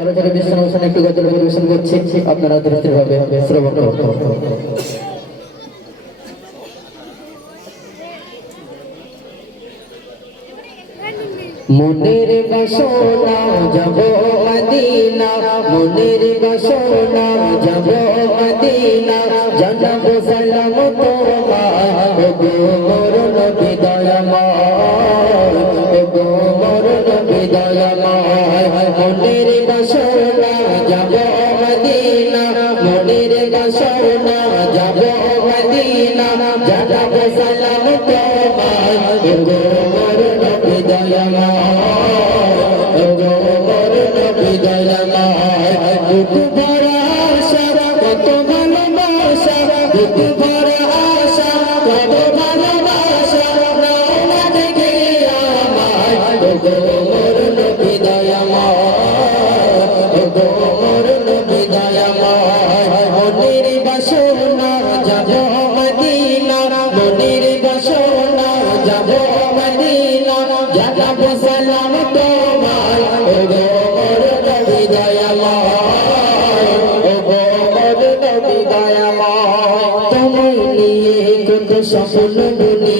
চলো চলো বিশ্রাম অনুষ্ঠানে একটু গজল পরিবেশন করছি, আপনারা ধীরে ভাবে শ্রবণ করুন। মনের বাসনা যাব মদিনা, মনের বাসনা যাব মদিনা, জানাব সালাম তোমায় গো মোর নবী দয়াময়, গো মোর নবী দয়াময়। মনের বাসনা যাব মদিনা, মনের বাসনা যাব মদিনা, জানাব সালাম তোমায় গো মোর নবী দয়াময়। স্বপ্ন বুনি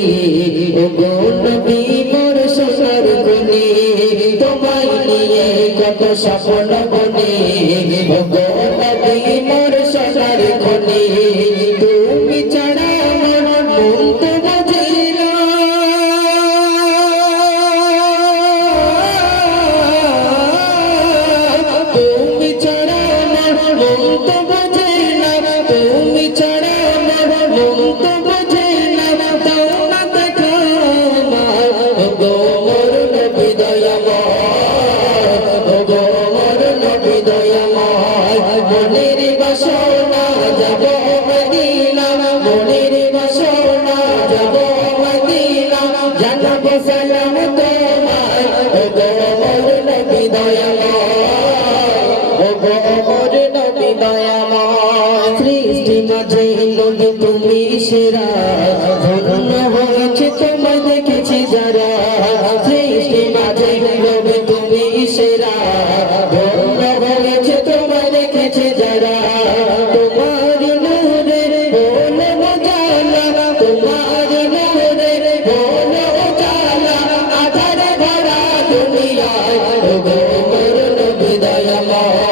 গো নবী মোর সোনার গুনি, তোমায় নিয়ে কত স্বপ্ন বুনি গো নবী মোর সোনার গুনি। তুমি ছাড়া আমার মন তো বাজে না, তুমি ছাড়া আমার মন তো বাজে না, তুমি ছাড়া আমার মন তো বাজে না। মনের বাসনা যাব মদিনা, মনের বাসনা যাব মদিনা, জানাব সালাম তোমায় গো মোর নবী দয়াময়, গো মোর নবী দয়াময়। সৃষ্টি মাঝে নবী তুমি সেরা, ধন্য হয়েছে তোমায় দেখেছি যারা। সৃষ্টি মাঝে নবী তুমি সেরা, ধন্য হয়েছে তোমায় দেখেছে যারা। তোমার নূরে বলে মজালা, তোমার নূরে বলে মজালা, আধারে ভরা দুনিয়ায় গো মোর নবী দয়াময়,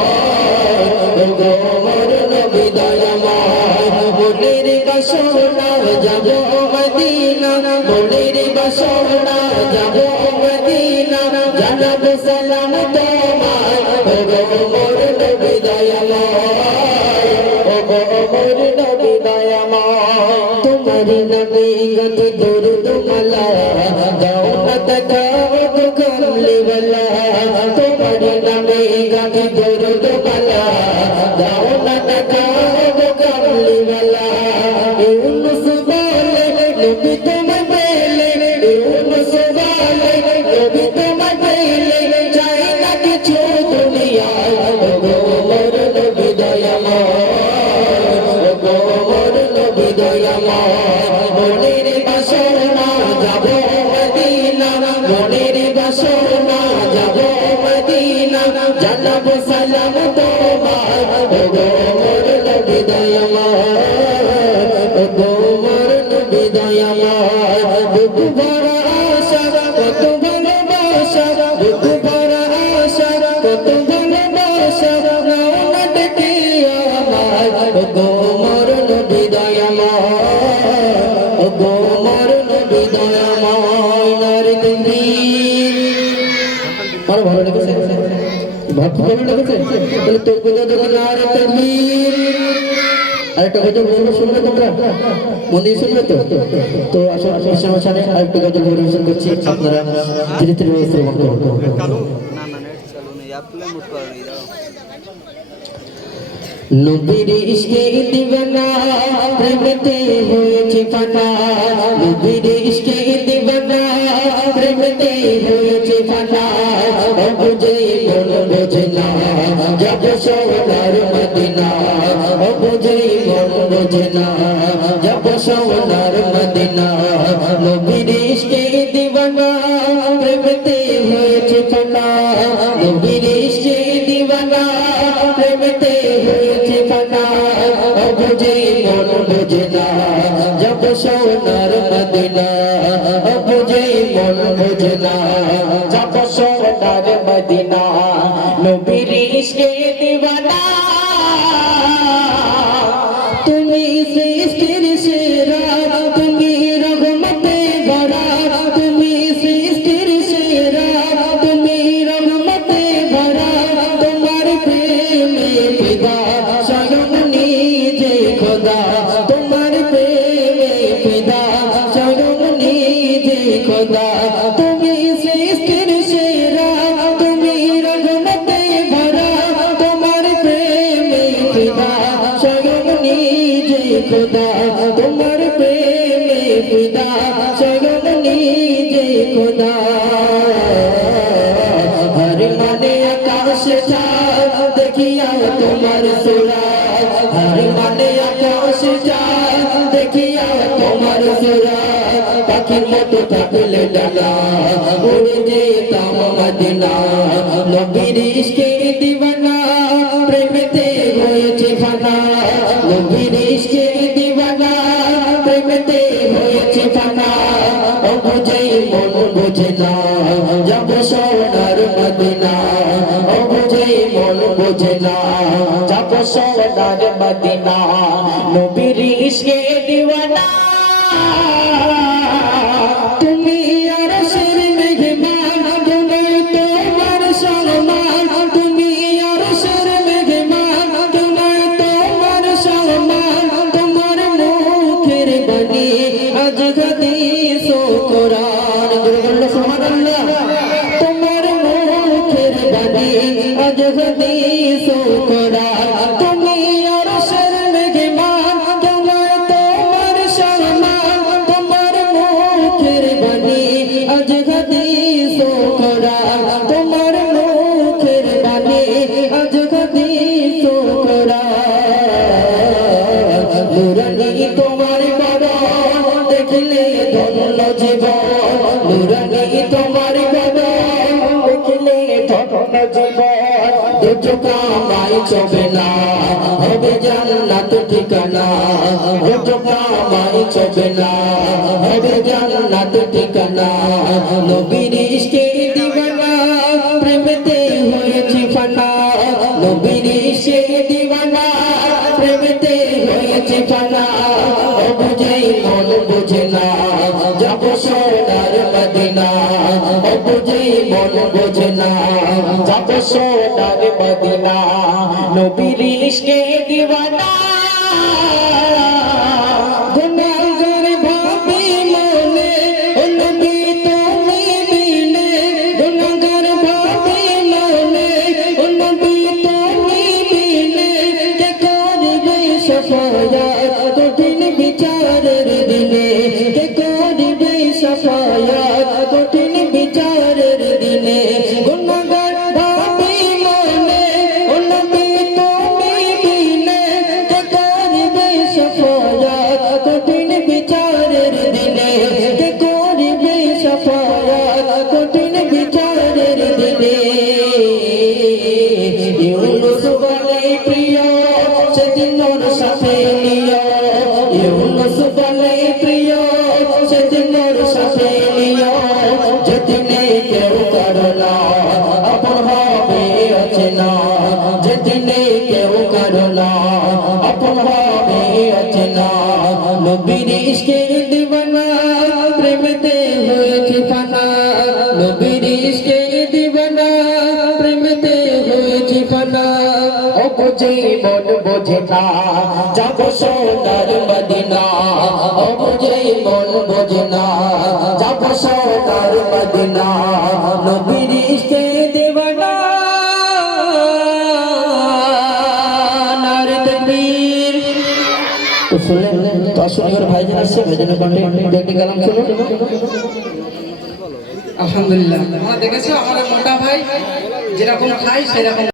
গো মোর নবী দয়াময়। মনের বাসনা যাব মদিনা, মনের বাসনা যাব মদিনা, জানাব সালাম তোমায় গো মোর নবী দয়াময়, গো মোর নবী দয়াময়। তোমার নবী গত দরুদ মালা গাও না তাকাও তো কামলিওয়ালা, তোমার নবী গত দরুদ মালা গাও না তাকাও তো কামলিওয়ালা। ইউনুস বলে নবী তোমায় পেলে, ইউনুস বলে নবী তোমায় পেলে, চাই না কিছু দুনিয়ায় গো মোর নবী দয়াময়, গো মোর নবী দয়াময়। মনের বাসনা যাব মদিনা, মনের বাসনা যাব মদিনা, জানাব সালাম তোমায় গো মোর নবী দয়াময়, গো মোর নবী দয়াময়। বুক ভরা আশা কত ভালোবাসা, বুক ভরা আশা কত ভালোবাসা, নাও না ডেকে আমায় গো মোর নবী দয়াময়, গো মোর নবী দয়াময়। নারে তুমি আরো ভালো লেগেছে, ভালো লেগেছে তাহলে তো কোথা থেকে নারে তুমি আরেকটা গজল পরিবেশন শুনবে তোমরা, মন দিয়ে শুনবে তো। তো আসলে অনুষ্ঠানে আরেকটা গজল পরিবেশন করছি, আপনারা ধীরে ধীরে শ্রবণ করুন। নবীর ইশকে দিওয়ানা প্রেমেতে হয়েছে ফানা, নবীর ইশকে দিওয়ানা প্রেমেতে হয়েছে ফানা। বুঝে মন বোঝে না যাব সোনার মদিনা, বুঝে মন বোঝে না যাব সোনার মদিনা। নবীর ইশকে দিওয়ানা প্রেমেতে হয়েছে ফানা, নবীর ইশকে দিওয়ানা দিওয়ানা প্রেমেতে হয়েছে ফানা ও বুঝে মন বুঝে না যাব সোনার মদিনা ও বুঝে মন বুঝে না যাব সোনার মদিনা নবীর ইশকে দিওয়ানা তুমি সৃষ্টির সেরা তুমি রহমতে ভরা তুমি সৃষ্টির সেরা তুমি রহমতে ভরা তোমার প্রেমে ফিদা স্বয়ং নিজে খোদা তোমার প্রেমে ফিদা স্বয়ং নিজে খোদা তুমি সৃষ্টির সেরা তুমি রহমতে ভরা তোমার প্রেমে ফিদা স্বয়ং নিজে খোদা তোমার প্রেমে ফিদা স্বয়ং নিজে খোদা হর মানে আকাশ চাঁদ দেখিয়া তোমার সুরা হর মানে আকাশ চাঁদ দেখিয়া তোমার সুরা পাখির মতো থাকলে ডানা উড়ে যেতাম মদিনা নবীর ইশকে দিওয়ানা প্রেমেতে হয়েছে ফানা নবীর ইশকে দিওয়ানা প্রেমেতে হয়েছে ফানা ও বুঝে মন বুঝে না যাব সোনার মদিনা ও বুঝে মন বুঝে না যাব সোনার মদিনা নবীর ইশকে দিওয়ানা তুমি আরশের মেহমান তুমি তোমার সম্মান তুমি আরশের মেহমান তুমি তোমার সম্মান তোমার মুখের বাণী আজ হাদিস ও কোরআন বলল সুবহানাল্লাহ তোমার মুখের বাণী আজ হাদিস ও কোরআন তুমি আরশের মেহমান তুমি তোমার সম্মান তোমার মুখের বাণী আজ হাদিস ও কোরআন তোমার মুখের বাণী আজ হাদিস ও কোরআন নুরানি তোমার বদন দেখলে ধন্য জীবন নুরানি তোমার বদন দেখলে ধন্য জীবন দুটো কামাই চবে না হবে জান্নাত ঠিকানা দুটো কামাই চবে না হবে জান্নাত ঠিকানা নবীর ইশকে দিওয়ানা প্রেমেতে হয়েছে ফানা নবীর ইশকে দিওয়ানা প্রেমেতে হয়েছে ফানা ও বুঝে মন বুঝে না যাব সোনার মদিনা ও বুঝে মন বুঝে না যাব সোনার মদিনা নবীর ইশকে দিওয়ানা গুনাহগার ভাবি মনে ও নবী তুমি বিনে গুনাহগার ভাবি মনে ও নবী তুমি বিনে কে করবে শাফায়াত কঠিন বিচারের দিনে কে করবে শাফায়াত কঠিন বিচারের দিনে গুনাহগার ভাবি মনে ও নবী তুমি বিনে কে করবে শাফায়াত কঠিন বিচারের দিনে কে করবে শাফায়াত কঠিন বিচারের দিনে ইউনুস বলে প্রিয় সেদিন ওর সাথে নিও ইউনুস বলে প্রিয় সেদিন ওর সাথে নিও যেদিনে কেউ কারো না আপন হবে অচেনা যেদিনে কেউ কারো না আপন হবে অচেনা নবীর ইশকে দিওয়ানা প্রেমেতে হয়েছে ফানা নবীর ইশকে দিওয়ানা প্রেমেতে হয়েছে ফানা ও বুঝে মন বুঝে না যাব সোনার মদিনা ও বুঝে মন বুঝে না যাব সোনার মদিনা নবীর ইশকে দিওয়ানা নারে তাকবীর তো শুনলেন তো আসলে ভাইজান আসছে ভাইজানের কণ্ঠে একটি কালাম শুনুন আলহামদুলিল্লাহ আমরা দেখেছো আমাদের মোটা ভাই যেরকম খায় সেরকম